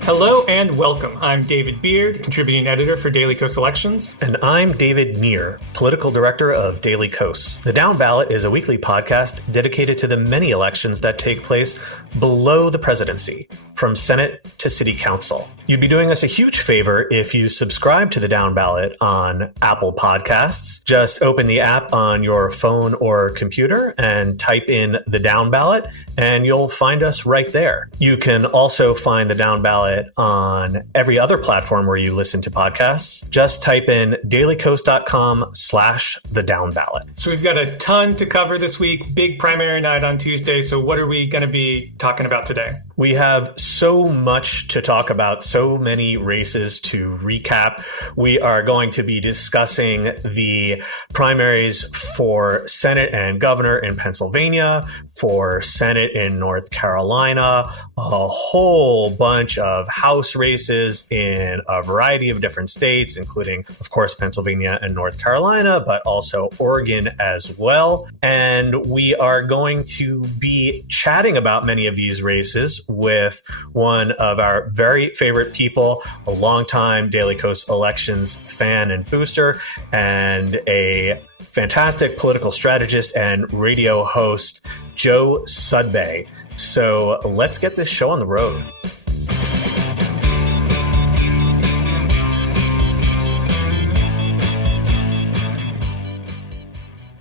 Hello and welcome. I'm David Beard, contributing editor for Daily Kos Elections. And I'm David Neer, political director of Daily Kos. The Downballot is a weekly podcast dedicated to the many elections that take place below the presidency, from Senate to City Council. You'd be doing us a huge favor if you subscribe to the Downballot on Apple Podcasts. Just open the app on your phone or computer and type in the Downballot, and you'll find us right there. You can also find the Downballot on every other platform where you listen to podcasts. Just type in dailykos.com/the Downballot. So we've got a ton to cover this week. Big primary night on Tuesday. So what are we going to be talking about today? We have so much to talk about, so many races to recap. We are going to be discussing the primaries for Senate and governor in Pennsylvania, for Senate in North Carolina, a whole bunch of House races in a variety of different states, including, of course, Pennsylvania and North Carolina, but also Oregon as well. And we are going to be chatting about many of these races with one of our very favorite people, a longtime Daily Kos Elections fan and booster, and a fantastic political strategist and radio host, Joe Sudbay. So let's get this show on the road.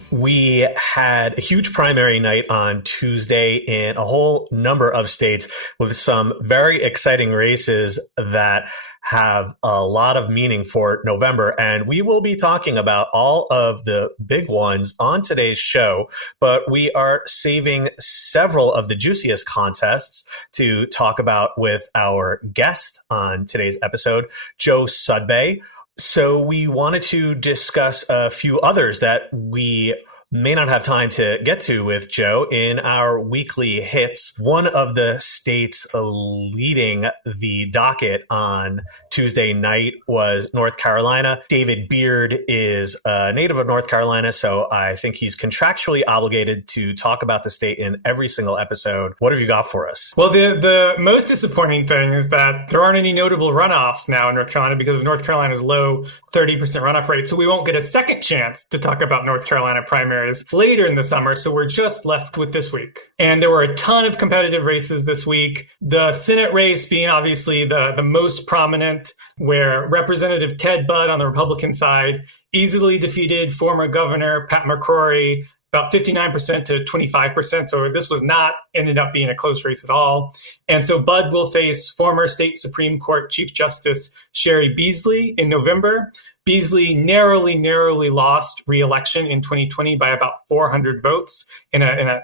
We had a huge primary night on Tuesday in a whole number of states with some very exciting races that have a lot of meaning for November. And we will be talking about all of the big ones on today's show, but we are saving several of the juiciest contests to talk about with our guest on today's episode, Joe Sudbay. So we wanted to discuss a few others that we may not have time to get to with Joe in our weekly hits. One of the states leading the docket on Tuesday night was North Carolina. David Beard is a native of North Carolina, so I think he's contractually obligated to talk about the state in every single episode. What have you got for us? Well, the most disappointing thing is that there aren't any notable runoffs now in North Carolina because of North Carolina's low 30% runoff rate. So we won't get a second chance to talk about North Carolina primaries later in the summer, so we're just left with this week. And there were a ton of competitive races this week. The Senate race being obviously the most prominent, where Representative Ted Budd on the Republican side easily defeated former Governor Pat McCrory about 59% to 25%. So this was not ended up being a close race at all. And so Budd will face former state Supreme Court Chief Justice Sherry Beasley in November. Beasley narrowly lost re-election in 2020 by about 400 votes in a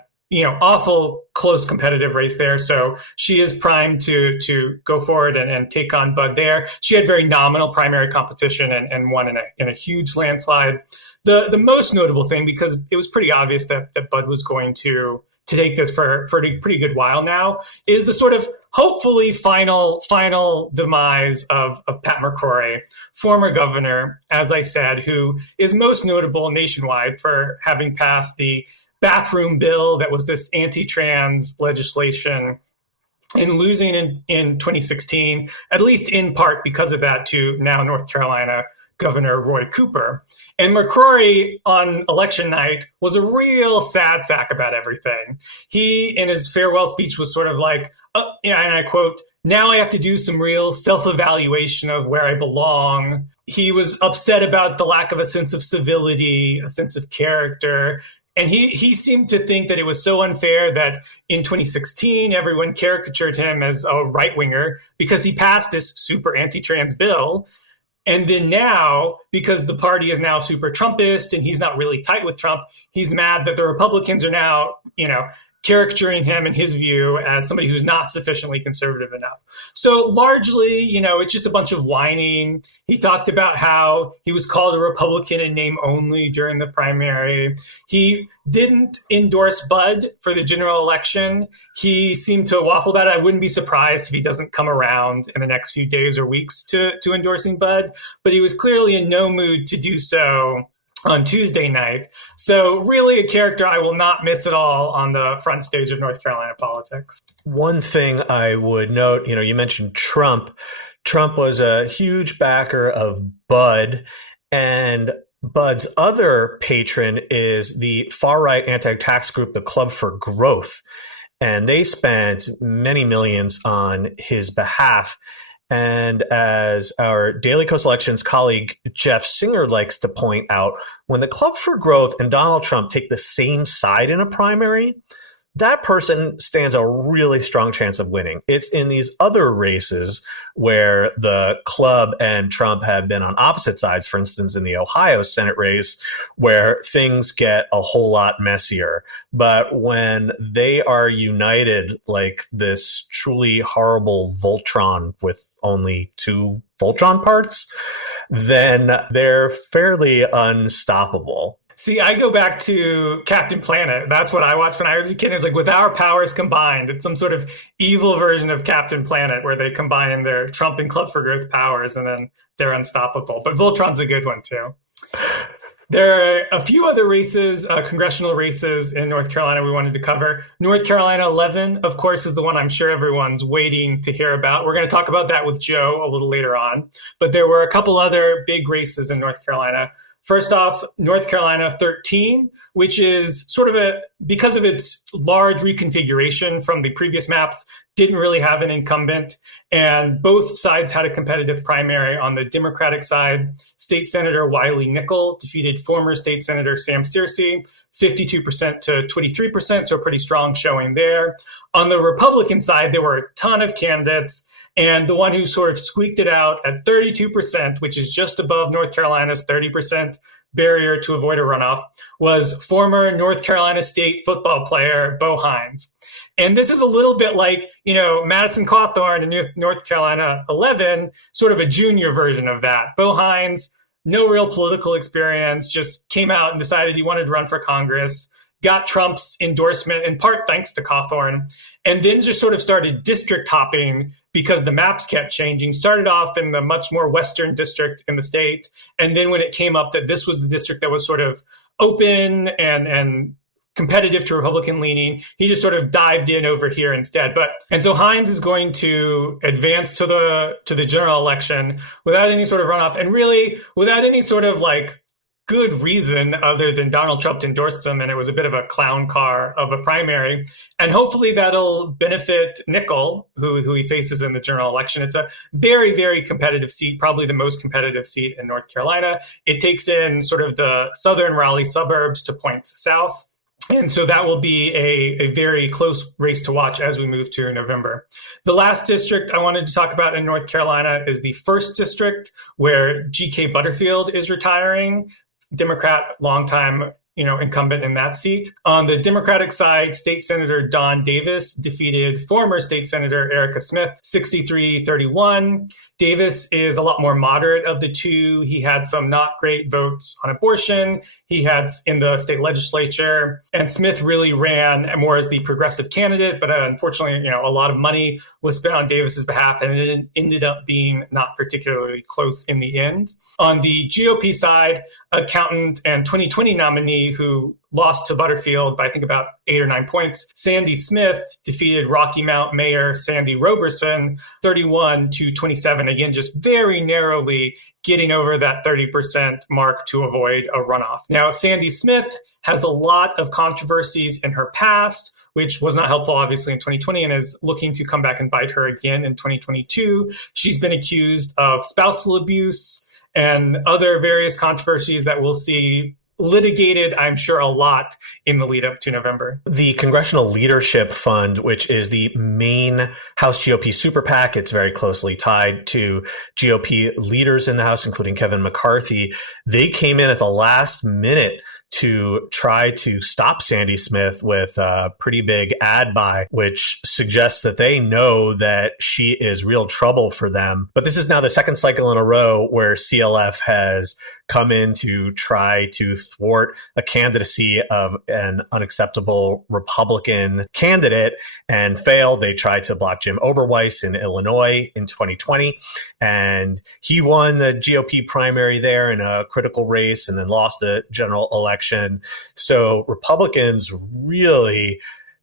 awful close competitive race there. So she is primed to go forward and take on Budd there. She had very nominal primary competition and won in a huge landslide. The most notable thing, because it was pretty obvious that Budd was going to take this for a pretty good while now, is the sort of hopefully final demise of Pat McCrory, former governor, as I said, who is most notable nationwide for having passed the bathroom bill that was this anti-trans legislation and losing in 2016, at least in part because of that, to now North Carolina Governor Roy Cooper. And McCrory on election night was a real sad sack about everything. He, in his farewell speech, was sort of like, and I quote, "Now I have to do some real self-evaluation of where I belong." He was upset about the lack of a sense of civility, a sense of character. And he seemed to think that it was so unfair that in 2016, everyone caricatured him as a right-winger because he passed this super anti-trans bill. And then now, because the party is now super Trumpist and he's not really tight with Trump, he's mad that the Republicans are now, caricaturing him, in his view, as somebody who's not sufficiently conservative enough. So largely, it's just a bunch of whining. He talked about how he was called a Republican in name only during the primary. He didn't endorse Budd for the general election. He seemed to waffle about it. I wouldn't be surprised if he doesn't come around in the next few days or weeks to endorsing Budd, but he was clearly in no mood to do so on Tuesday night. So really a character I will not miss at all on the front stage of North Carolina politics. One thing I would note, you mentioned Trump. Trump was a huge backer of Bud, and Bud's other patron is the far-right anti-tax group, the Club for Growth. And they spent many millions on his behalf. And as our Daily Coast Elections colleague Jeff Singer likes to point out, when the Club for Growth and Donald Trump take the same side in a primary, that person stands a really strong chance of winning. It's in these other races where the club and Trump have been on opposite sides, for instance, in the Ohio Senate race, where things get a whole lot messier. But when they are united like this truly horrible Voltron with only 2 Voltron parts, then they're fairly unstoppable. See, I go back to Captain Planet. That's what I watched when I was a kid. It's like, with our powers combined, it's some sort of evil version of Captain Planet where they combine their Trump and Club for Growth powers and then they're unstoppable. But Voltron's a good one, too. There are a few other races, congressional races in North Carolina we wanted to cover. North Carolina 11, of course, is the one I'm sure everyone's waiting to hear about. We're going to talk about that with Joe a little later on. But there were a couple other big races in North Carolina. First off, North Carolina 13, which is sort of because of its large reconfiguration from the previous maps, didn't really have an incumbent. And both sides had a competitive primary. On the Democratic side, State Senator Wiley Nickel defeated former State Senator Sam Searcy, 52% to 23%, so a pretty strong showing there. On the Republican side, there were a ton of candidates. And the one who sort of squeaked it out at 32%, which is just above North Carolina's 30% barrier to avoid a runoff, was former North Carolina State football player Bo Hines. And this is a little bit like, Madison Cawthorn in North Carolina 11, sort of a junior version of that. Bo Hines, no real political experience, just came out and decided he wanted to run for Congress, got Trump's endorsement in part thanks to Cawthorn, and then just sort of started district hopping because the maps kept changing. Started off in the much more western district in the state. And then when it came up that this was the district that was sort of open and competitive to Republican leaning, he just sort of dived in over here instead. And so Hines is going to advance to the general election without any sort of runoff, and really without any sort of good reason other than Donald Trump endorsed him, and it was a bit of a clown car of a primary. And hopefully that'll benefit Nickel, who he faces in the general election. It's a very, very competitive seat, probably the most competitive seat in North Carolina. It takes in sort of the southern Raleigh suburbs to points south. And so that will be a very close race to watch as we move to November. The last district I wanted to talk about in North Carolina is the 1st district, where G.K. Butterfield is retiring. Democrat, longtime, incumbent in that seat. On the Democratic side, State Senator Don Davis defeated former State Senator Erica Smith, 63-31. Davis is a lot more moderate of the two. He had some not great votes on abortion. He had in the state legislature, and Smith really ran more as the progressive candidate. But unfortunately, a lot of money was spent on Davis's behalf, and it ended up being not particularly close in the end. On the GOP side, accountant and 2020 nominee who lost to Butterfield by, I think, about 8 or 9 points, Sandy Smith defeated Rocky Mount Mayor Sandy Roberson 31-27. Again, just very narrowly getting over that 30% mark to avoid a runoff. Now, Sandy Smith has a lot of controversies in her past, which was not helpful, obviously, in 2020, and is looking to come back and bite her again in 2022. She's been accused of spousal abuse and other various controversies that we'll see litigated, I'm sure, a lot in the lead up to November. The Congressional Leadership Fund, which is the main House GOP super PAC, it's very closely tied to GOP leaders in the House, including Kevin McCarthy. They came in at the last minute to try to stop Sandy Smith with a pretty big ad buy, which suggests that they know that she is real trouble for them. But this is now the second cycle in a row where CLF has come in to try to thwart a candidacy of an unacceptable Republican candidate and failed. They tried to block Jim Oberweis in Illinois in 2020, and he won the GOP primary there in a critical race and then lost the general election. So Republicans really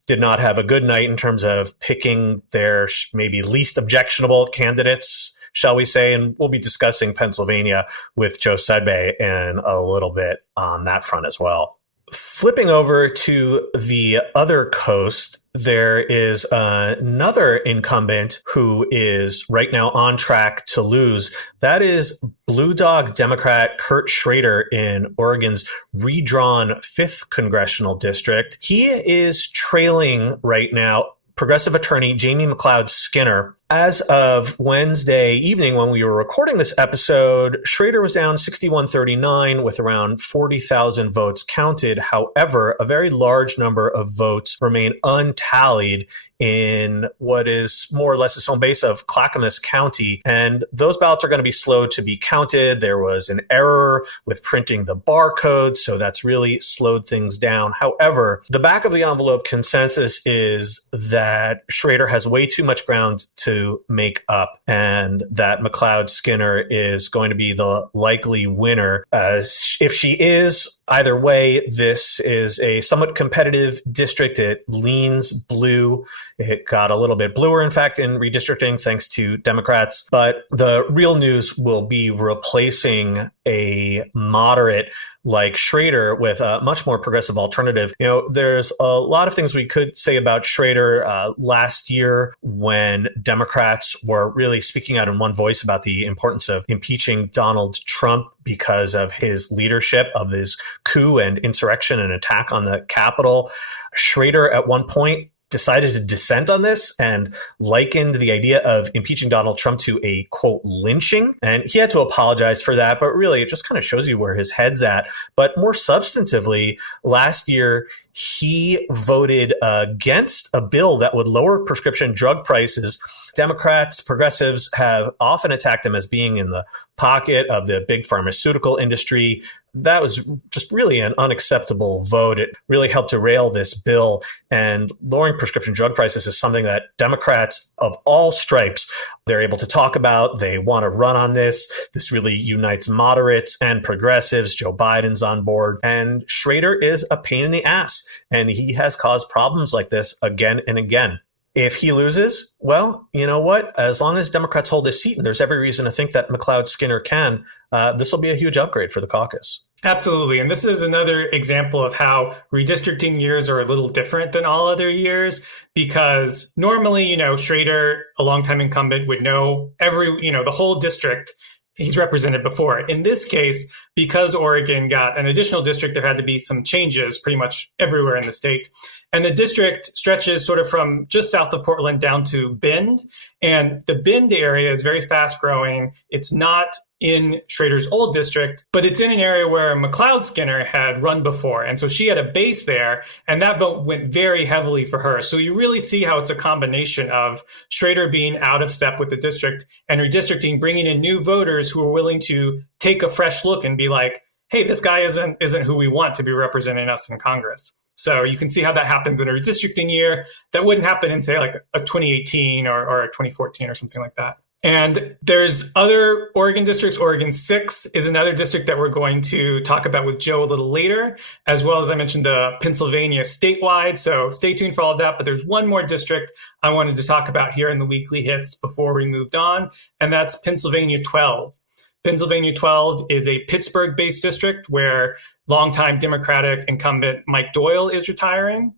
did not have a good night in terms of picking their maybe least objectionable candidates, shall we say, and we'll be discussing Pennsylvania with Joe Sudbay in a little bit on that front as well. Flipping over to the other coast, there is another incumbent who is right now on track to lose. That is Blue Dog Democrat Kurt Schrader in Oregon's redrawn 5th congressional district. He is trailing right now progressive attorney Jamie McLeod Skinner. As of Wednesday evening, when we were recording this episode, Schrader was down 61-39 with around 40,000 votes counted. However, a very large number of votes remain untallied in what is more or less his home base of Clackamas County. And those ballots are going to be slow to be counted. There was an error with printing the barcode, so that's really slowed things down. However, the back of the envelope consensus is that Schrader has way too much ground to make up, and that McLeod Skinner is going to be the likely winner. If she is, either way, this is a somewhat competitive district. It leans blue. It got a little bit bluer, in fact, in redistricting, thanks to Democrats. But the real news will be replacing a moderate like Schrader with a much more progressive alternative. You know, there's a lot of things we could say about Schrader. Last year, when Democrats were really speaking out in one voice about the importance of impeaching Donald Trump because of his leadership of his coup and insurrection and attack on the Capitol, Schrader at one point decided to dissent on this and likened the idea of impeaching Donald Trump to a, quote, lynching. And he had to apologize for that, but really it just kind of shows you where his head's at. But more substantively, last year, he voted against a bill that would lower prescription drug prices. Democrats, progressives have often attacked him as being in the pocket of the big pharmaceutical industry. That was just really an unacceptable vote. It really helped derail this bill. And lowering prescription drug prices is something that Democrats of all stripes, they're able to talk about. They want to run on this. This really unites moderates and progressives. Joe Biden's on board. And Schrader is a pain in the ass. And he has caused problems like this again and again. If he loses, well, you know what? As long as Democrats hold his seat, and there's every reason to think that McLeod Skinner can, this will be a huge upgrade for the caucus. Absolutely. And this is another example of how redistricting years are a little different than all other years, because normally, you know, Schrader, a longtime incumbent, would know the whole district he's represented before. In this case, because Oregon got an additional district, there had to be some changes pretty much everywhere in the state. And the district stretches sort of from just south of Portland down to Bend. And the Bend area is very fast growing. It's not in Schrader's old district, but it's in an area where McLeod Skinner had run before. And so she had a base there, and that vote went very heavily for her. So you really see how it's a combination of Schrader being out of step with the district and redistricting, bringing in new voters who are willing to take a fresh look and be like, hey, this guy isn't who we want to be representing us in Congress. So you can see how that happens in a redistricting year. That wouldn't happen in, say, like a 2018 or a 2014 or something like that. And there's other Oregon districts. Oregon 6 is another district that we're going to talk about with Joe a little later, as well as I mentioned the Pennsylvania statewide. So stay tuned for all of that. But there's one more district I wanted to talk about here in the weekly hits before we moved on, and that's Pennsylvania 12. Pennsylvania 12 is a Pittsburgh-based district where longtime Democratic incumbent Mike Doyle is retiring.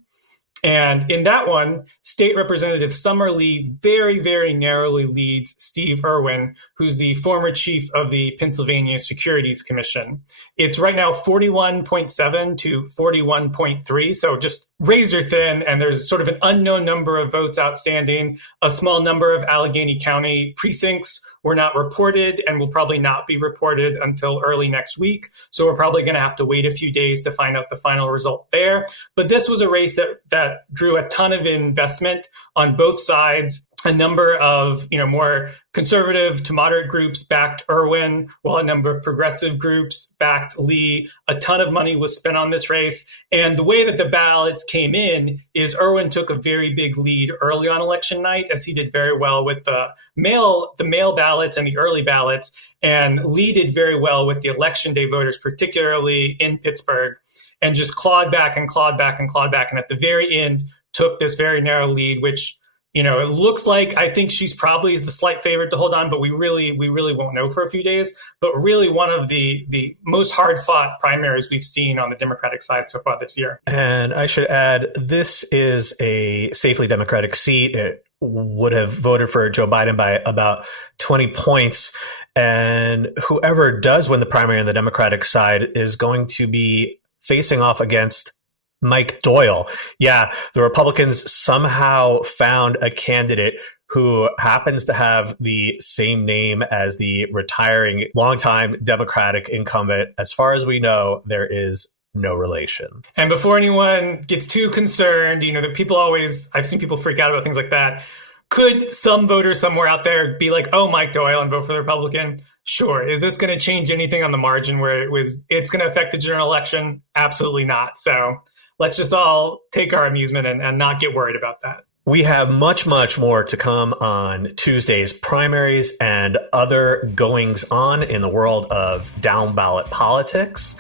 And in that one, State Representative Summer Lee very, very narrowly leads Steve Irwin, who's the former chief of the Pennsylvania Securities Commission. It's right now 41.7 to 41.3, so just razor thin, and there's sort of an unknown number of votes outstanding. A small number of Allegheny County precincts were not reported and will probably not be reported until early next week. So we're probably going to have to wait a few days to find out the final result there. But this was a race that drew a ton of investment on both sides. a number of, more conservative to moderate groups backed Irwin, while a number of progressive groups backed Lee. A ton of money was spent on this race. And the way that the ballots came in is Irwin took a very big lead early on election night, as he did very well with the mail ballots and the early ballots. And Lee did very well with the election day voters, particularly in Pittsburgh, and just clawed back and clawed back and clawed back. And at the very end, took this very narrow lead, which it looks like, I think she's probably the slight favorite to hold on, but we really won't know for a few days. But really one of the most hard-fought primaries we've seen on the Democratic side so far this year. And I should add, this is a safely Democratic seat. It would have voted for Joe Biden by about 20 points. And whoever does win the primary on the Democratic side is going to be facing off against Mike Doyle. Yeah, the Republicans somehow found a candidate who happens to have the same name as the retiring longtime Democratic incumbent. As far as we know, there is no relation. And before anyone gets too concerned, that I've seen people freak out about things like that. Could some voters somewhere out there be like, oh, Mike Doyle, and vote for the Republican? Sure. Is this going to change anything on the margin where it's going to affect the general election? Absolutely not. So let's just all take our amusement and not get worried about that. We have much, much more to come on Tuesday's primaries and other goings on in the world of down ballot politics,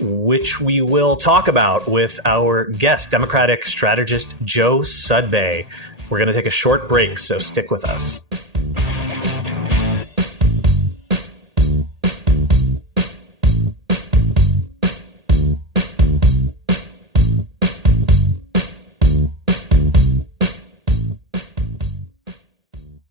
which we will talk about with our guest, Democratic strategist Joe Sudbay. We're going to take a short break, so stick with us.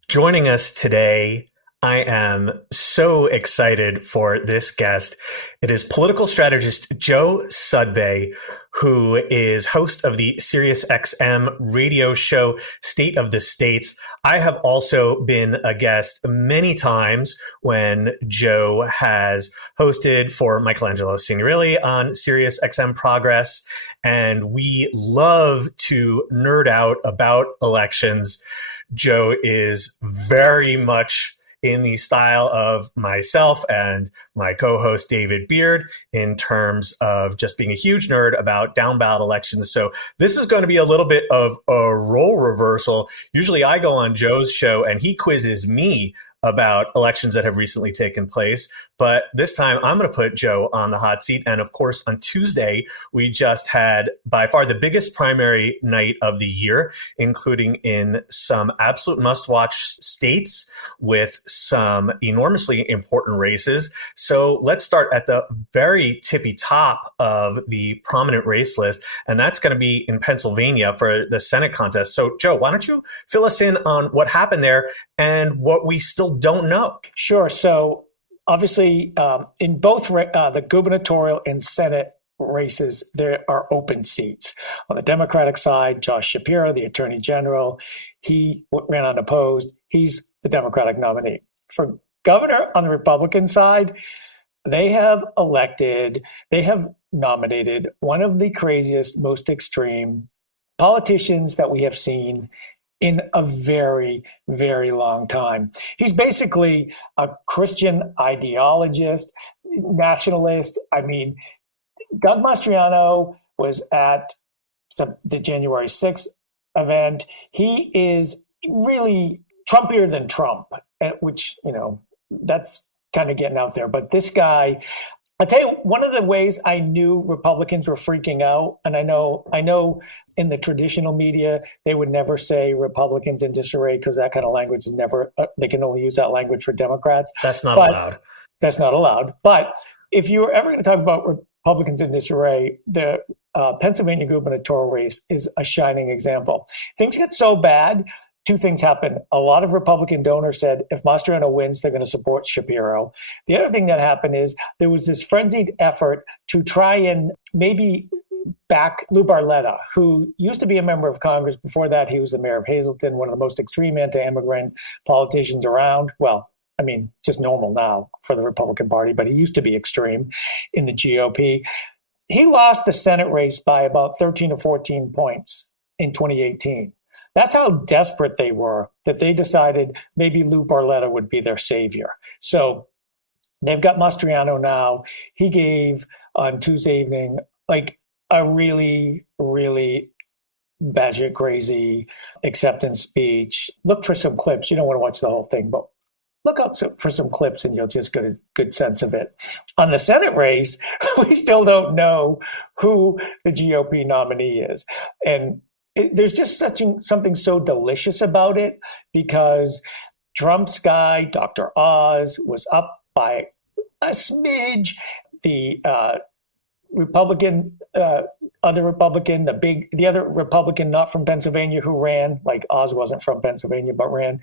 Joining us today, I am so excited for this guest. It is political strategist Joe Sudbay, who is host of the SiriusXM radio show State of the States. I have also been a guest many times when Joe has hosted for Michelangelo Signorilli on SiriusXM Progress, and we love to nerd out about elections. Joe is very much in the style of myself and my co-host David Beard in terms of just being a huge nerd about down ballot elections. So this is going to be a little bit of a role reversal. Usually I go on Joe's show and he quizzes me about elections that have recently taken place. But this time I'm going to put Joe on the hot seat. And of course, on Tuesday, we just had by far the biggest primary night of the year, including in some absolute must-watch states with some enormously important races. So let's start at the very tippy top of the prominent race list. And that's going to be in Pennsylvania for the Senate contest. So Joe, why don't you fill us in on what happened there and what we still don't know? Sure. So obviously, in both the gubernatorial and Senate races, there are open seats. On the Democratic side, Josh Shapiro, the Attorney General, he ran unopposed. He's the Democratic nominee. For governor on the Republican side, they have nominated one of the craziest, most extreme politicians that we have seen in a very, very long time. He's basically a Christian ideologist, nationalist. I mean, Doug Mastriano was at the January 6th event. He is really Trumpier than Trump, which, that's kind of getting out there. But this guy, I'll tell you, one of the ways I knew Republicans were freaking out, and I know in the traditional media, they would never say Republicans in disarray because that kind of language is never, they can only use that language for Democrats. That's not allowed. That's not allowed. But if you were ever going to talk about Republicans in disarray, the Pennsylvania gubernatorial race is a shining example. Things get so bad. Two things happen. A lot of Republican donors said if Mastriano wins, they're going to support Shapiro. The other thing that happened is there was this frenzied effort to try and maybe back Lou Barletta, who used to be a member of Congress. Before that, he was the mayor of Hazleton, one of the most extreme anti-immigrant politicians around. Well, I mean, it's just normal now for the Republican Party, but he used to be extreme in the GOP. He lost the Senate race by about 13 or 14 points in 2018. That's how desperate they were that they decided maybe Lou Barletta would be their savior. So they've got Mastriano now. He gave on Tuesday evening like a really, really batshit crazy acceptance speech. Look for some clips. You don't want to watch the whole thing, but look out for some clips and you'll just get a good sense of it. On the Senate race, we still don't know who the GOP nominee is. And there's just something so delicious about it because Trump's guy, Dr. Oz, was up by a smidge. The Republican, the other Republican not from Pennsylvania who ran, like Oz wasn't from Pennsylvania but ran,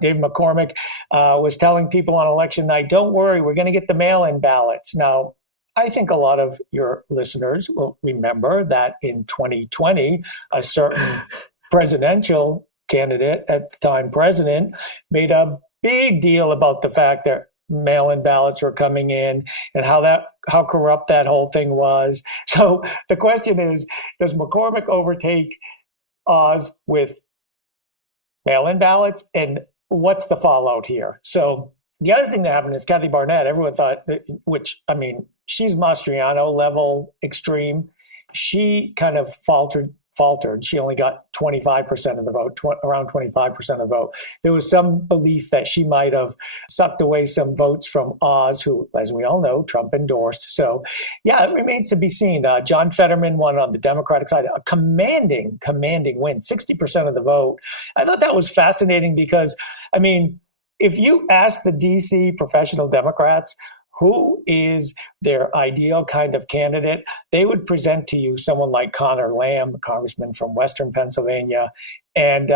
David McCormick, was telling people on election night, don't worry, we're going to get the mail-in ballots. Now, I think a lot of your listeners will remember that in 2020, a certain presidential candidate at the time, president, made a big deal about the fact that mail-in ballots were coming in and how corrupt that whole thing was. So the question is, does McCormick overtake Oz with mail-in ballots? And what's the fallout here? So the other thing that happened is Kathy Barnett, everyone thought, she's Mastriano level extreme. She kind of faltered. She only got 25% of the vote, around 25% of the vote. There was some belief that she might have sucked away some votes from Oz, who, as we all know, Trump endorsed. So, yeah, it remains to be seen. John Fetterman won on the Democratic side, a commanding win, 60% of the vote. I thought that was fascinating because, if you ask the DC professional Democrats who is their ideal kind of candidate, they would present to you someone like Connor Lamb, a congressman from Western Pennsylvania. And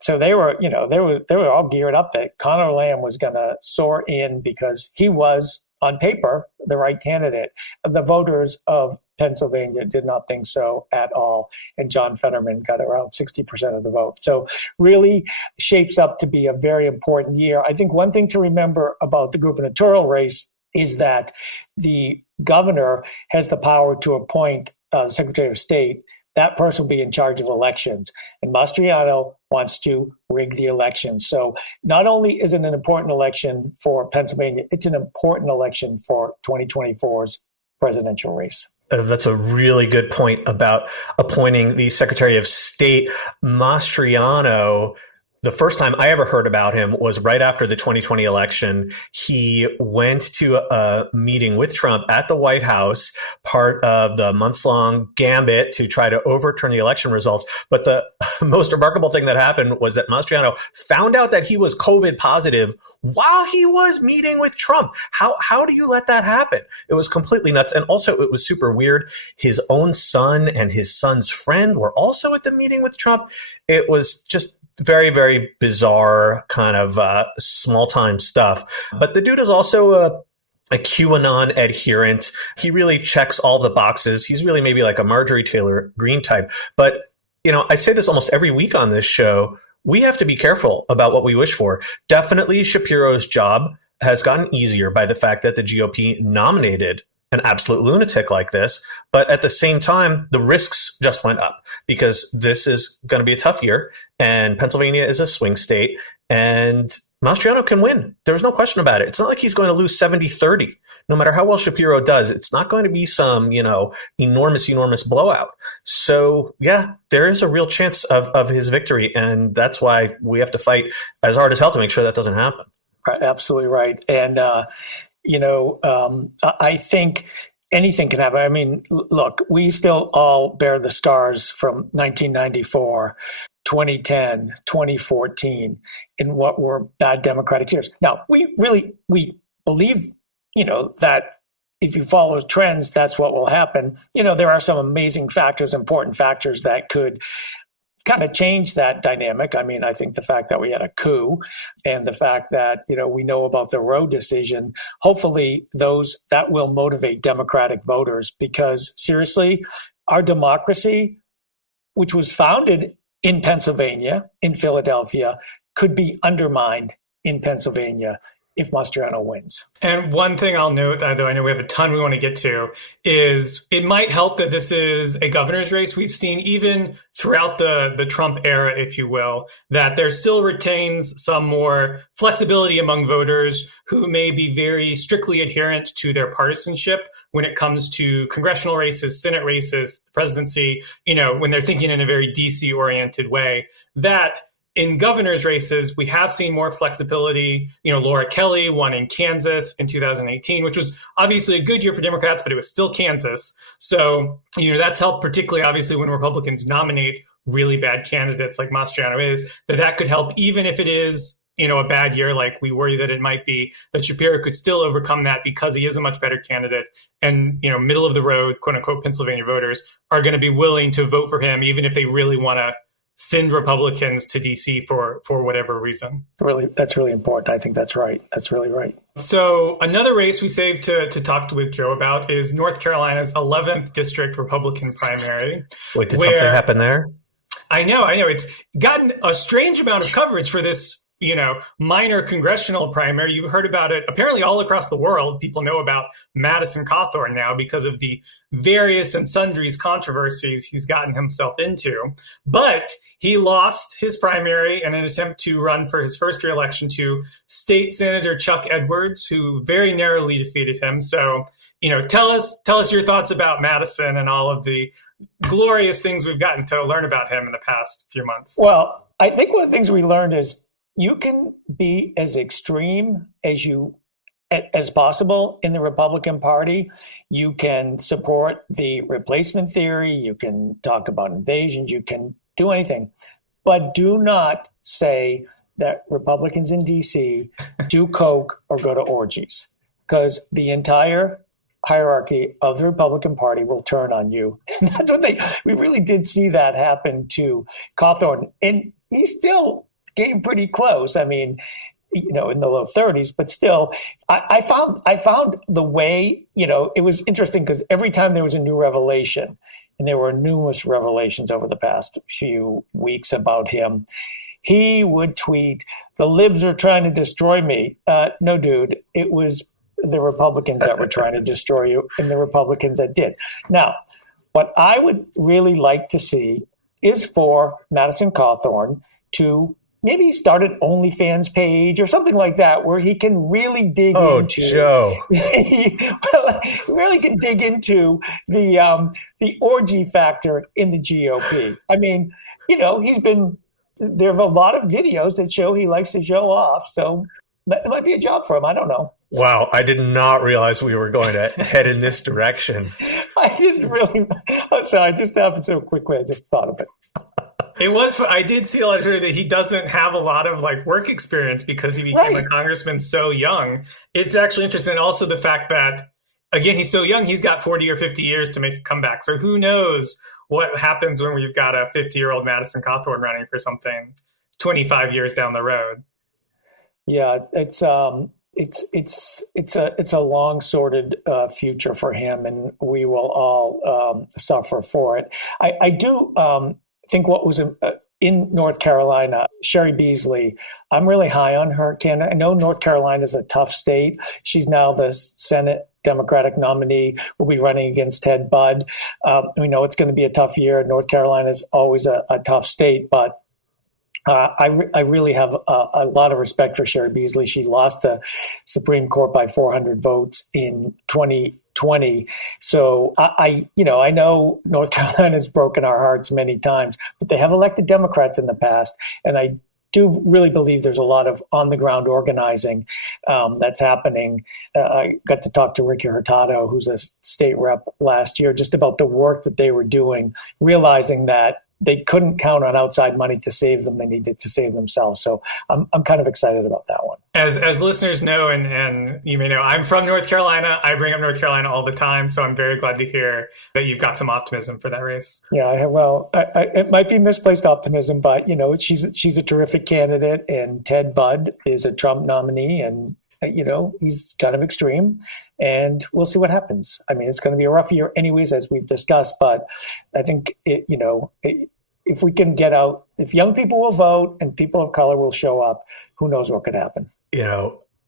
so they were all geared up that Connor Lamb was going to soar in because he was, on paper, the right candidate. The voters of Pennsylvania did not think so at all. And John Fetterman got around 60% of the vote. So really shapes up to be a very important year. I think one thing to remember about the gubernatorial race is that the governor has the power to appoint the Secretary of State. That person will be in charge of elections. And Mastriano wants to rig the election. So not only is it an important election for Pennsylvania, it's an important election for 2024's presidential race. That's a really good point about appointing the Secretary of State. Mastriano, the first time I ever heard about him was right after the 2020 election. He went to a meeting with Trump at the White House, part of the months-long gambit to try to overturn the election results. But the most remarkable thing that happened was that Mastriano found out that he was COVID positive while he was meeting with Trump. How do you let that happen? It was completely nuts. And also it was super weird. His own son and his son's friend were also at the meeting with Trump. It was just very, very bizarre kind of small-time stuff. But the dude is also a QAnon adherent. He really checks all the boxes. He's really maybe like a Marjorie Taylor Greene type. But, I say this almost every week on this show. We have to be careful about what we wish for. Definitely Shapiro's job has gotten easier by the fact that the GOP nominated an absolute lunatic like this. But at the same time, the risks just went up because this is going to be a tough year and Pennsylvania is a swing state and Mastriano can win. There's no question about it. It's not like he's going to lose 70-30. No matter how well Shapiro does, it's not going to be some, enormous blowout. So yeah, there is a real chance of his victory. And that's why we have to fight as hard as hell to make sure that doesn't happen. Right, absolutely right. And, I think anything can happen. Look, we still all bear the scars from 1994, 2010, 2014, in what were bad Democratic years. Now, we believe, that if you follow trends, that's what will happen. There are some amazing factors, important factors that could kind of change that dynamic. I think the fact that we had a coup and the fact that, we know about the Roe decision, hopefully that will motivate Democratic voters because seriously, our democracy, which was founded in Pennsylvania, in Philadelphia, could be undermined in Pennsylvania. if Mastriano wins. And one thing I'll note, though I know we have a ton we want to get to, is it might help that this is a governor's race. We've seen even throughout the Trump era, if you will, that there still retains some more flexibility among voters who may be very strictly adherent to their partisanship when it comes to congressional races, Senate races, the presidency, when they're thinking in a very DC oriented way, that in governor's races, we have seen more flexibility. Laura Kelly won in Kansas in 2018, which was obviously a good year for Democrats, but it was still Kansas. So, that's helped, particularly obviously when Republicans nominate really bad candidates like Mastriano is, that could help, even if it is, a bad year like we worry that it might be, that Shapiro could still overcome that because he is a much better candidate. And, middle of the road, quote unquote, Pennsylvania voters are going to be willing to vote for him, even if they really want to send Republicans to DC for whatever reason. That's really important. I think that's right. That's really right. So another race we saved to talk with Joe about is North Carolina's 11th district Republican primary. Wait, did something happen there? I know. It's gotten a strange amount of coverage for this, minor congressional primary. You've heard about it apparently all across the world. People know about Madison Cawthorn now because of the various and sundries controversies he's gotten himself into. But he lost his primary in an attempt to run for his first reelection to State Senator Chuck Edwards, who very narrowly defeated him. So, tell us your thoughts about Madison and all of the glorious things we've gotten to learn about him in the past few months. Well, I think one of the things we learned is you can be as extreme as possible in the Republican Party. You can support the replacement theory. You can talk about invasions. You can do anything. But do not say that Republicans in D.C. do coke or go to orgies, because the entire hierarchy of the Republican Party will turn on you. And that's what we really did see that happen to Cawthorn. And he still came pretty close. I mean, in the low 30s, but still, I found the way, it was interesting because every time there was a new revelation, and there were numerous revelations over the past few weeks about him, he would tweet, "The libs are trying to destroy me." No, dude, it was the Republicans that were trying to destroy you, and the Republicans that did. Now, what I would really like to see is for Madison Cawthorn to maybe start an OnlyFans page or something like that, where he can really dig into. Joe. Really can dig into the orgy factor in the GOP. I mean, there are a lot of videos that show he likes to show off. So it might be a job for him. I don't know. Wow, I did not realize we were going to head in this direction. I'm sorry, it just happened so quickly. I just thought of it. I did see a lot of Twitter that he doesn't have a lot of work experience because he became a congressman so young. It's actually interesting. And also the fact that, again, he's so young, he's got 40 or 50 years to make a comeback. So who knows what happens when we've got a 50-year-old Madison Cawthorn running for something 25 years down the road. Yeah, it's a long sordid future for him, and we will all suffer for it. I do think what was in North Carolina, Sherry Beasley, I'm really high on her candidate. I know North Carolina is a tough state. She's now the Senate Democratic nominee, will be running against Ted Budd. We know it's going to be a tough year. North Carolina is always a tough state, but I really have a lot of respect for Sherry Beasley. She lost the Supreme Court by 400 votes in 2020. So I know North Carolina's broken our hearts many times, but they have elected Democrats in the past. And I do really believe there's a lot of on-the-ground organizing that's happening. I got to talk to Ricky Hurtado, who's a state rep last year, just about the work that they were doing, realizing that they couldn't count on outside money to save them. They needed to save themselves. So I'm kind of excited about that one. As listeners know, and you may know, I'm from North Carolina. I bring up North Carolina all the time. So I'm very glad to hear that you've got some optimism for that race. Yeah, it might be misplaced optimism, but she's a terrific candidate, and Ted Budd is a Trump nominee, and he's kind of extreme, and we'll see what happens. I mean, it's going to be a rough year anyways, as we've discussed, but I think, if we can get out, if young people will vote and people of color will show up, who knows what could happen?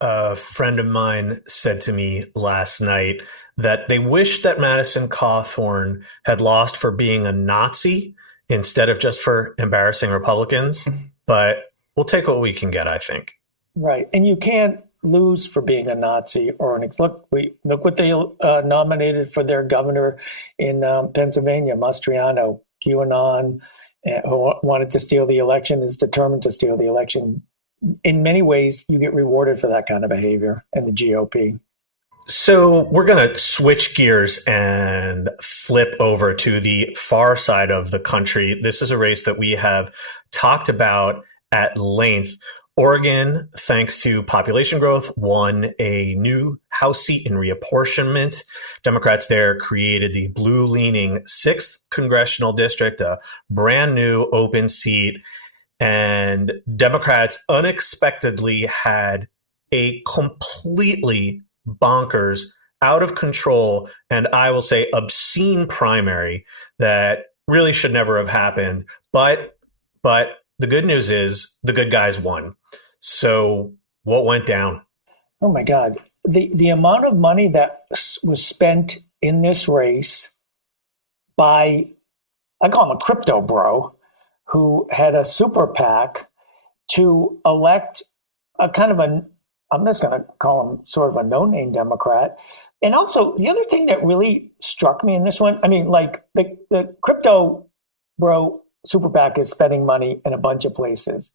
A friend of mine said to me last night that they wish that Madison Cawthorn had lost for being a Nazi instead of just for embarrassing Republicans. But we'll take what we can get, I think. Right. And you can't lose for being a Nazi or look what they nominated for their governor in Pennsylvania, Mastriano, QAnon, who wanted to steal the election, is determined to steal the election. In many ways, you get rewarded for that kind of behavior in the GOP. So we're going to switch gears and flip over to the far side of the country. This is a race that we have talked about at length. Oregon, thanks to population growth, won a new House seat in reapportionment. Democrats there created the blue-leaning 6th congressional district, a brand new open seat. And Democrats unexpectedly had a completely bonkers, out of control, and I will say obscene primary that really should never have happened. But the good news is the good guys won. So what went down? Oh my God. The amount of money that was spent in this race by, I call him a crypto bro, who had a super PAC to elect a kind of I'm just going to call him sort of a no-name Democrat. And also, the other thing that really struck me in this one, I mean, like the crypto bro super PAC is spending money in a bunch of places.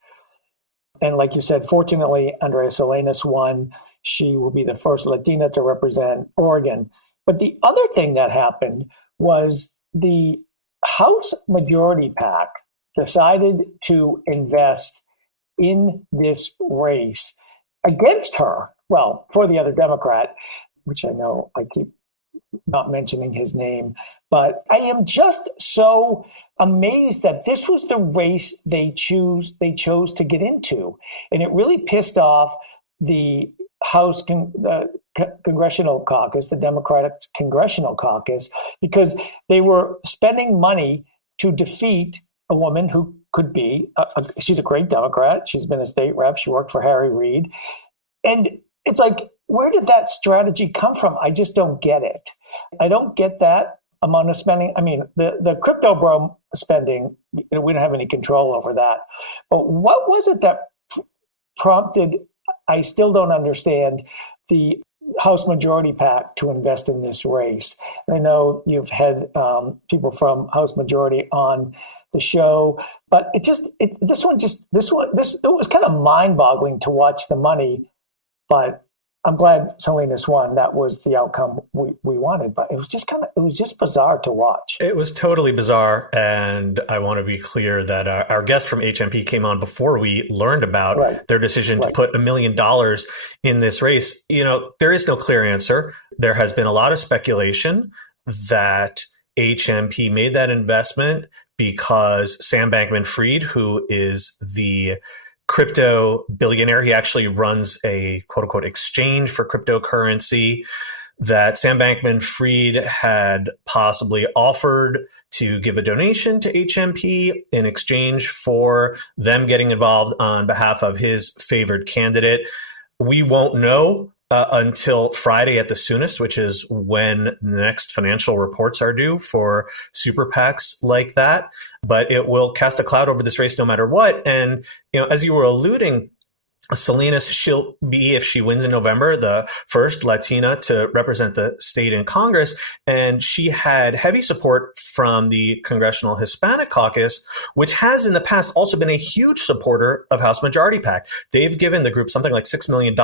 And like you said, fortunately, Andrea Salinas won. She will be the first Latina to represent Oregon. But the other thing that happened was the House Majority PAC decided to invest in this race against her, well, for the other Democrat, which I know I keep not mentioning his name, but I am just so amazed that this was the race they chose to get into. And it really pissed off the House Congressional Caucus, the Democratic Congressional Caucus, because they were spending money to defeat a woman who could be, she's a great Democrat. She's been a state rep. She worked for Harry Reid. And it's like, where did that strategy come from? I just don't get it. I don't get that amount of spending. I mean, the crypto bro spending, we don't have any control over that. But what was it that prompted, I still don't understand, the House Majority PAC to invest in this race? I know you've had people from House Majority on the show, but it was kind of mind-boggling to watch the money. But I'm glad Salinas won. That was the outcome we wanted. But it was just bizarre to watch. It was totally bizarre. And I want to be clear that our guest from HMP came on before we learned about their decision to put $1 million in this race. You know, there is no clear answer. There has been a lot of speculation that HMP made that investment because Sam Bankman-Fried, who is the crypto billionaire, he actually runs a quote unquote exchange for cryptocurrency, that Sam Bankman-Fried had possibly offered to give a donation to HMP in exchange for them getting involved on behalf of his favored candidate. We won't know until Friday at the soonest, which is when the next financial reports are due for super PACs like that. But it will cast a cloud over this race no matter what. And, you know, as you were alluding, Salinas, she'll be, if she wins in November, the first Latina to represent the state in Congress. And she had heavy support from the Congressional Hispanic Caucus, which has in the past also been a huge supporter of House Majority PAC. They've given the group something like $6 million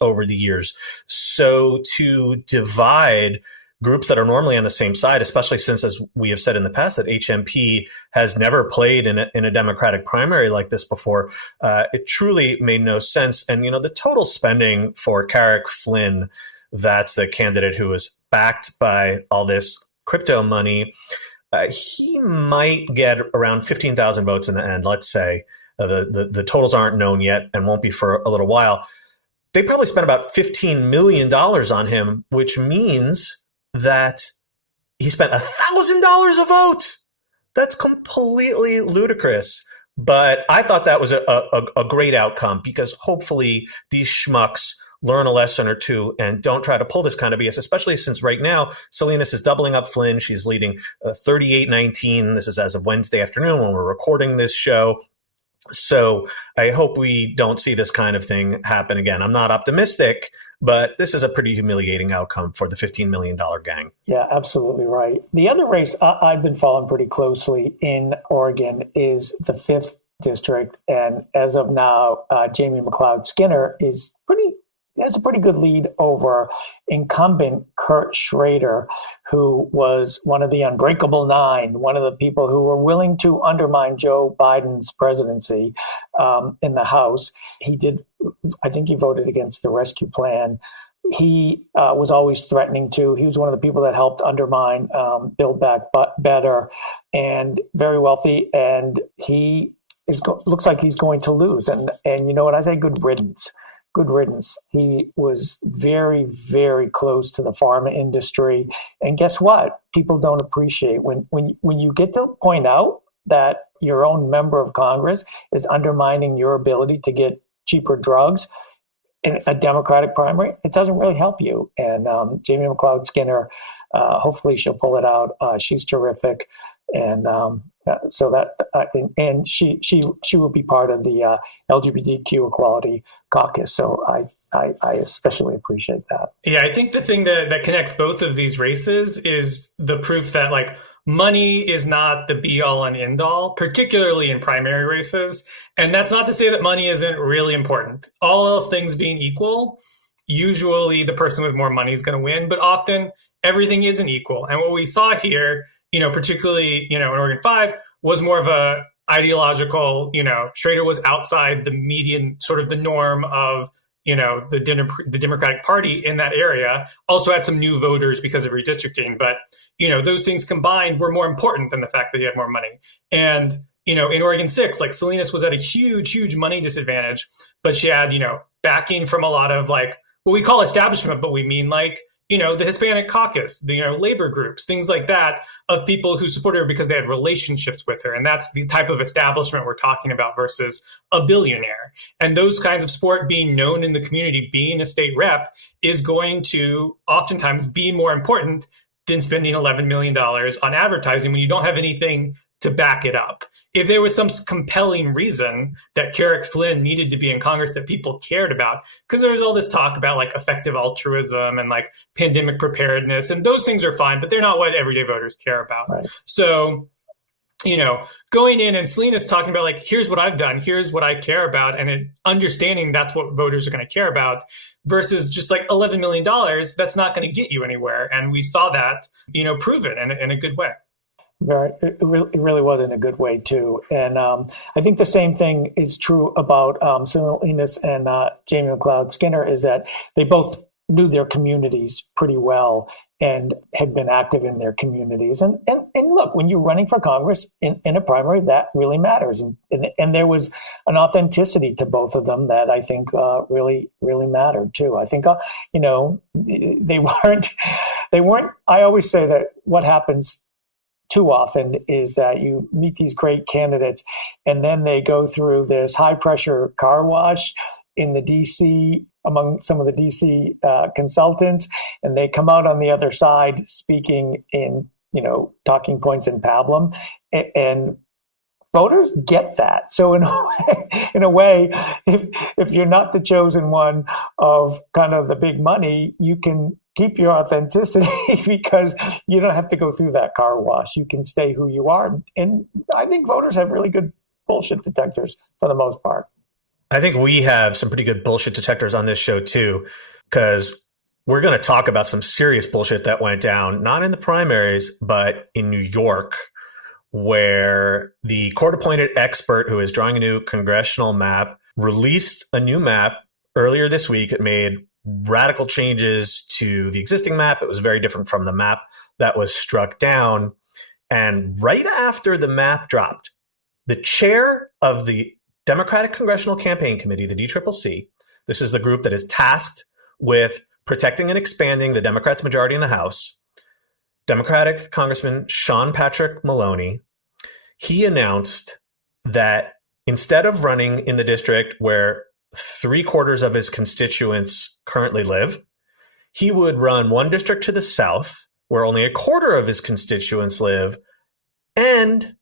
over the years. So to divide groups that are normally on the same side, especially since, as we have said in the past, that HMP has never played in a Democratic primary like this before, it truly made no sense. And, you know, the total spending for Carrick Flynn, that's the candidate who was backed by all this crypto money, he might get around 15,000 votes in the end, let's say. The totals aren't known yet and won't be for a little while. They probably spent about $15 million on him, which means that he spent $1,000 a vote. That's completely ludicrous. But I thought that was a great outcome, because hopefully these schmucks learn a lesson or two and don't try to pull this kind of BS, especially since right now Salinas is doubling up Flynn. She's leading 38-19. This is as of Wednesday afternoon when we're recording this show. So I hope we don't see this kind of thing happen again. I'm not optimistic, but this is a pretty humiliating outcome for the $15 million gang. Yeah, absolutely right. The other race I've been following pretty closely in Oregon is the 5th district. And as of now, Jamie McLeod Skinner has a pretty good lead over incumbent Kurt Schrader, who was one of the unbreakable nine, one of the people who were willing to undermine Joe Biden's presidency in the House. I think he voted against the rescue plan. He was always threatening to. He was one of the people that helped undermine Build Back Better, and very wealthy. And he looks like he's going to lose. And you know what? I say good riddance. Good riddance. He was very, very close to the pharma industry. And guess what? People don't appreciate when you get to point out that your own member of Congress is undermining your ability to get cheaper drugs in a Democratic primary. It doesn't really help you. And Jamie McLeod Skinner, hopefully she'll pull it out. She's terrific. And so that and she will be part of the LGBTQ equality caucus. So I especially appreciate that. Yeah, I think the thing that connects both of these races is the proof that like money is not the be all and end all, particularly in primary races. And that's not to say that money isn't really important. All else things being equal, usually the person with more money is going to win, but often everything isn't equal. And what we saw here, particularly, in Oregon 5, was more of a ideological, Schrader was outside the median, sort of the norm of, the Democratic Party in that area. Also had some new voters because of redistricting. But, those things combined were more important than the fact that he had more money. And, in Oregon 6, like Salinas was at a huge, huge money disadvantage, but she had, backing from a lot of like what we call establishment, but we mean like, the Hispanic caucus, the labor groups, things like that, of people who supported her because they had relationships with her. And that's the type of establishment we're talking about versus a billionaire. And those kinds of support, being known in the community, being a state rep, is going to oftentimes be more important than spending $11 million on advertising when you don't have anything to back it up. If there was some compelling reason that Carrick Flynn needed to be in Congress that people cared about, because there was all this talk about like effective altruism and like pandemic preparedness, and those things are fine, but they're not what everyday voters care about. Right. So, going in and Salinas talking about like, here's what I've done, here's what I care about, and understanding that's what voters are going to care about versus just like $11 million, that's not going to get you anywhere. And we saw that, proven in a good way. It really was in a good way, too. And I think the same thing is true about Salinas and Jamie McLeod Skinner, is that they both knew their communities pretty well and had been active in their communities. And look, when you're running for Congress in a primary, that really matters. And there was an authenticity to both of them that I think really, really mattered, too. I think, they weren't, I always say that what happens too often is that you meet these great candidates and then they go through this high pressure car wash in the DC, among some of the DC consultants, and they come out on the other side speaking in, talking points in pablum, and voters get that. So in a way, if you're not the chosen one of kind of the big money, you can keep your authenticity because you don't have to go through that car wash. You can stay who you are. And I think voters have really good bullshit detectors for the most part. I think we have some pretty good bullshit detectors on this show, too, because we're going to talk about some serious bullshit that went down, not in the primaries, but in New York, where the court-appointed expert who is drawing a new congressional map released a new map earlier this week. It made radical changes to the existing map. It was very different from the map that was struck down. And right after the map dropped, the chair of the Democratic Congressional Campaign Committee, the DCCC, this is the group that is tasked with protecting and expanding the Democrats' majority in the House, Democratic Congressman Sean Patrick Maloney, he announced that instead of running in the district where 3/4 of his constituents currently live. He would run one district to the south, where only 1/4 of his constituents live, and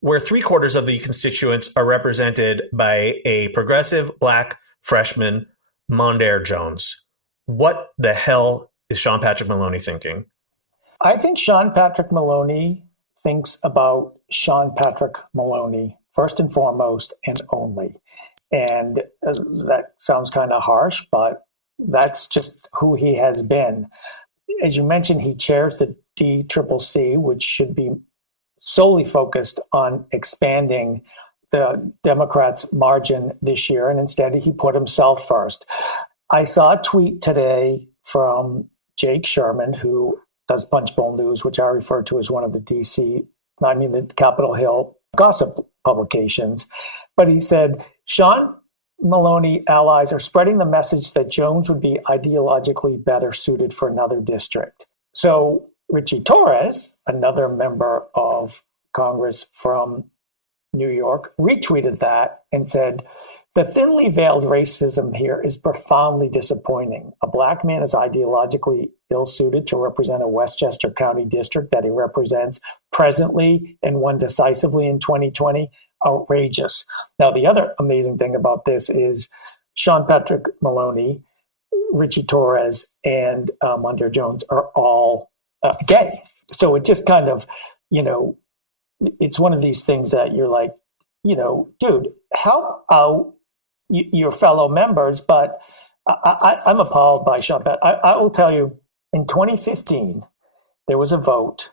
where 3/4 of the constituents are represented by a progressive Black freshman, Mondaire Jones. What the hell is Sean Patrick Maloney thinking? I think Sean Patrick Maloney thinks about Sean Patrick Maloney first and foremost and only. And that sounds kind of harsh, but that's just who he has been. As you mentioned, he chairs the DCCC, which should be solely focused on expanding the Democrats' margin this year, and instead he put himself first. I saw a tweet today from Jake Sherman, who does Punchbowl News, which I refer to as one of the the Capitol Hill gossip publications. But he said, Sean Maloney allies are spreading the message that Jones would be ideologically better suited for another district. So Richie Torres, another member of Congress from New York, retweeted that and said, the thinly veiled racism here is profoundly disappointing. A Black man is ideologically ill-suited to represent a Westchester County district that he represents presently and won decisively in 2020. Outrageous. Now, the other amazing thing about this is Sean Patrick Maloney, Richie Torres, and Mondaire Jones are all gay. So it just kind of, it's one of these things that you're like, dude, help out your fellow members. But I'm appalled by Sean Patrick. I will tell you, in 2015, there was a vote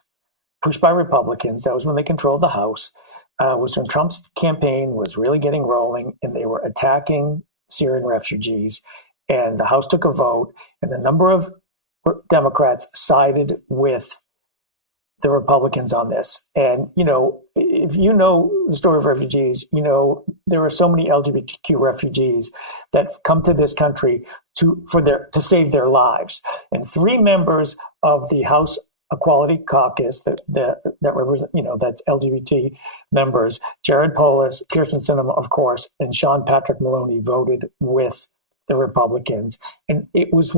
pushed by Republicans. That was when they controlled the House. Was when Trump's campaign was really getting rolling, and they were attacking Syrian refugees. And the House took a vote, and a number of Democrats sided with the Republicans on this. And, if you know the story of refugees, there are so many LGBTQ refugees that come to this country to save their lives. And 3 members of the House Equality Caucus that represent, that's LGBT members, Jared Polis, Kirsten Sinema, of course, and Sean Patrick Maloney voted with the Republicans. And it was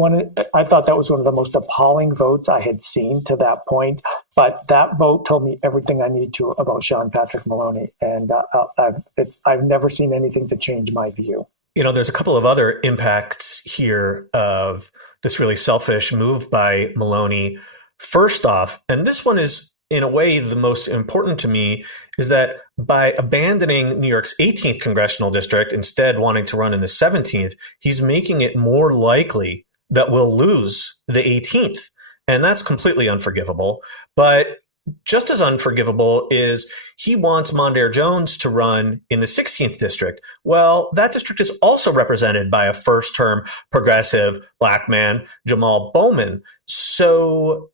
I thought that was one of the most appalling votes I had seen to that point. But that vote told me everything I need to about Sean Patrick Maloney. And I've never seen anything to change my view. There's a couple of other impacts here of this really selfish move by Maloney. First off, and this one is in a way the most important to me, is that by abandoning New York's 18th congressional district, instead wanting to run in the 17th, he's making it more likely that we'll lose the 18th. And that's completely unforgivable. But just as unforgivable is he wants Mondaire Jones to run in the 16th district. Well, that district is also represented by a first-term progressive Black man, Jamal Bowman. So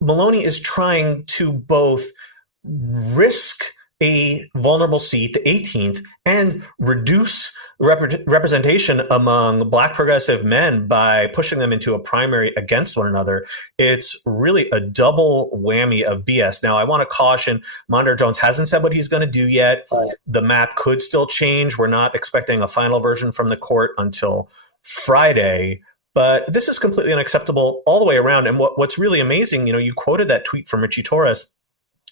Maloney is trying to both risk a vulnerable seat, the 18th, and reduce representation among Black progressive men by pushing them into a primary against one another. It's really a double whammy of BS. Now, I want to caution, Mondaire Jones hasn't said what he's going to do yet. Right. The map could still change. We're not expecting a final version from the court until Friday. But this is completely unacceptable all the way around. And what's really amazing, you quoted that tweet from Richie Torres.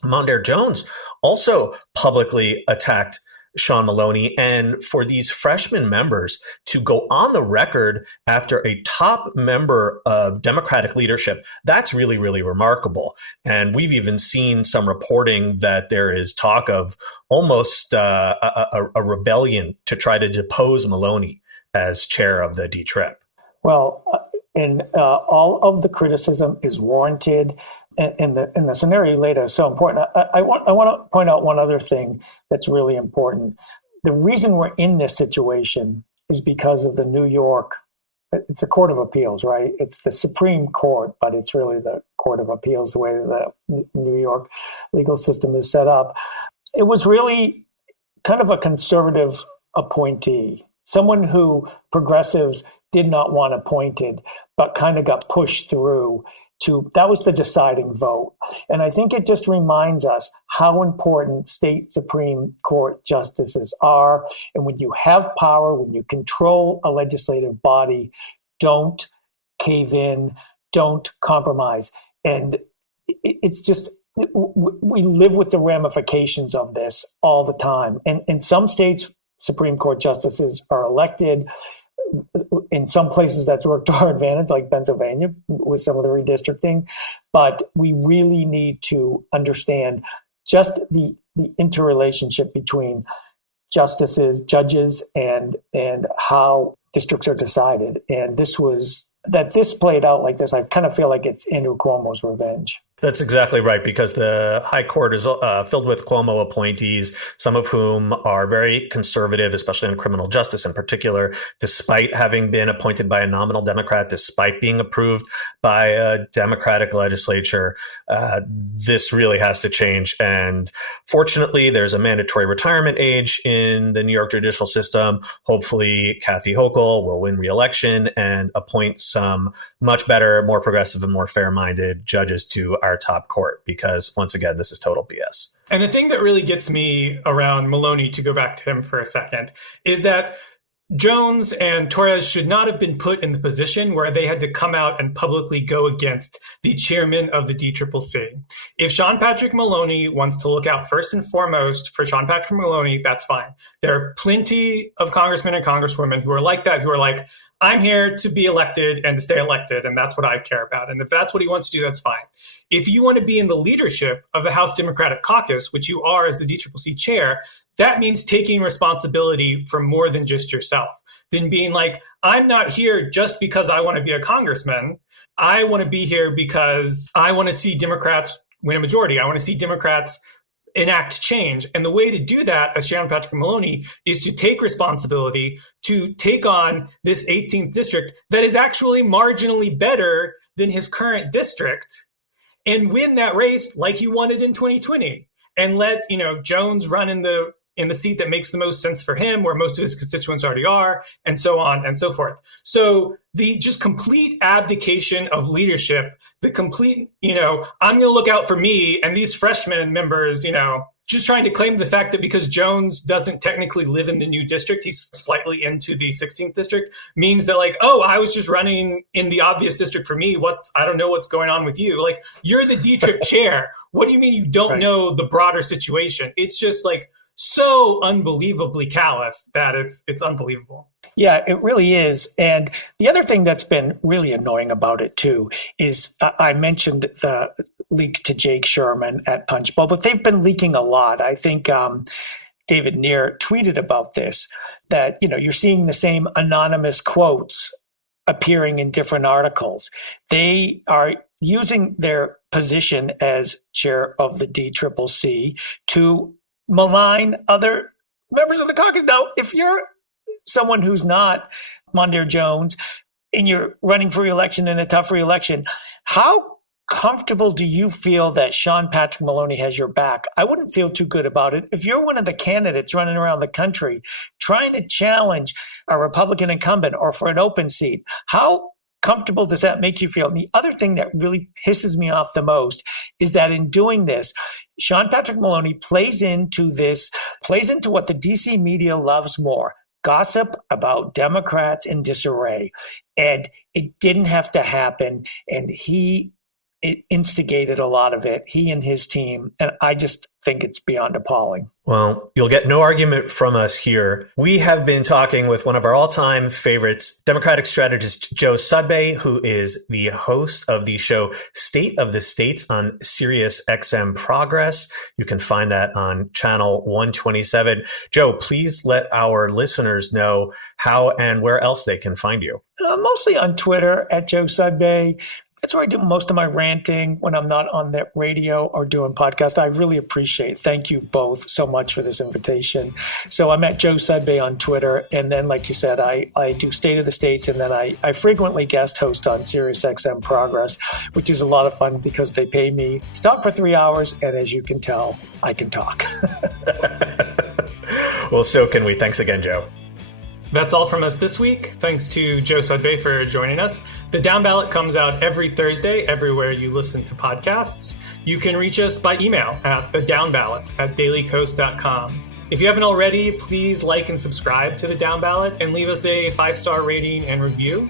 Mondaire Jones also publicly attacked Sean Maloney. And for these freshman members to go on the record after a top member of Democratic leadership, that's really, really remarkable. And we've even seen some reporting that there is talk of almost a rebellion to try to depose Maloney as chair of the D-Trip. Well, and all of the criticism is warranted, and the scenario you laid out is so important. I want to point out one other thing that's really important. The reason we're in this situation is because of the New York. It's a court of appeals, right? It's the Supreme Court, but it's really the Court of Appeals, the way the New York legal system is set up. It was really kind of a conservative appointee, someone who progressives did not want appointed, but kind of got pushed through. that was the deciding vote. And I think it just reminds us how important state Supreme Court justices are. And when you have power, when you control a legislative body, don't cave in, don't compromise. And it's just, we live with the ramifications of this all the time. And in some states, Supreme Court justices are elected. In some places, that's worked to our advantage, like Pennsylvania with some of the redistricting. But we really need to understand just the interrelationship between justices, judges, and how districts are decided. And this played out like this, I kind of feel like it's Andrew Cuomo's revenge. That's exactly right, because the High Court is filled with Cuomo appointees, some of whom are very conservative, especially on criminal justice in particular, despite having been appointed by a nominal Democrat, despite being approved by a Democratic legislature. This really has to change. And fortunately, there's a mandatory retirement age in the New York judicial system. Hopefully, Kathy Hochul will win re-election and appoint some much better, more progressive, and more fair-minded judges to our top court, because once again, this is total BS. And the thing that really gets me around Maloney, to go back to him for a second, is that Jones and Torres should not have been put in the position where they had to come out and publicly go against the chairman of the DCCC. If Sean Patrick Maloney wants to look out first and foremost for Sean Patrick Maloney, that's fine. There are plenty of congressmen and congresswomen who are like that, who are like, I'm here to be elected and to stay elected, and that's what I care about. And if that's what he wants to do, that's fine. If you want to be in the leadership of the House Democratic Caucus, which you are as the DCCC chair, that means taking responsibility for more than just yourself. Then being like, I'm not here just because I want to be a congressman. I want to be here because I want to see Democrats win a majority. I want to see Democrats enact change. And the way to do that, as Sean Patrick Maloney, is to take responsibility, to take on this 18th district that is actually marginally better than his current district, and win that race like he wanted in 2020, and let Jones run in the seat that makes the most sense for him, where most of his constituents already are, and so on and so forth. So the just complete abdication of leadership, the complete, I'm going to look out for me and these freshman members, just trying to claim the fact that because Jones doesn't technically live in the new district, he's slightly into the 16th district, means that I was just running in the obvious district for me. I don't know what's going on with you. Like, you're the D-Trip chair. What do you mean you don't know the broader situation? It's just so unbelievably callous that it's unbelievable. Yeah, it really is. And the other thing that's been really annoying about it, too, is I mentioned the leak to Jake Sherman at Punchbowl, but they've been leaking a lot. I think David Neer tweeted about this, that, you're seeing the same anonymous quotes appearing in different articles. They are using their position as chair of the DCCC to malign other members of the caucus. Now, if you're someone who's not Mondaire Jones and you're running for re-election in a tough re-election, how comfortable do you feel that Sean Patrick Maloney has your back? I wouldn't feel too good about it. If you're one of the candidates running around the country trying to challenge a Republican incumbent or for an open seat, how comfortable does that make you feel? And the other thing that really pisses me off the most is that in doing this, Sean Patrick Maloney plays into what the DC media loves more: gossip about Democrats in disarray. And it didn't have to happen. And it instigated a lot of it, he and his team. And I just think it's beyond appalling. Well, you'll get no argument from us here. We have been talking with one of our all-time favorites, Democratic strategist Joe Sudbay, who is the host of the show State of the States on Sirius XM Progress. You can find that on channel 127. Joe, please let our listeners know how and where else they can find you. Mostly on Twitter at Joe Sudbay. That's where I do most of my ranting when I'm not on the radio or doing podcasts. I really appreciate. Thank you both so much for this invitation. So I'm at Joe Sudbay on Twitter. And then, like you said, I do State of the States. And then I frequently guest host on Sirius XM Progress, which is a lot of fun because they pay me to talk for 3 hours. And as you can tell, I can talk. Well, so can we. Thanks again, Joe. That's all from us this week. Thanks to Joe Sudbay for joining us. The Downballot comes out every Thursday, everywhere you listen to podcasts. You can reach us by email at thedownballot@dailycoast.com. If you haven't already, please like and subscribe to the Downballot and leave us a 5-star rating and review.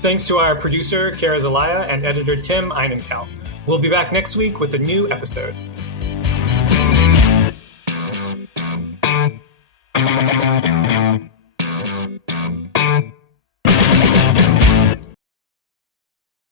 Thanks to our producer, Kara Zelaya, and editor, Tim Einenkel. We'll be back next week with a new episode.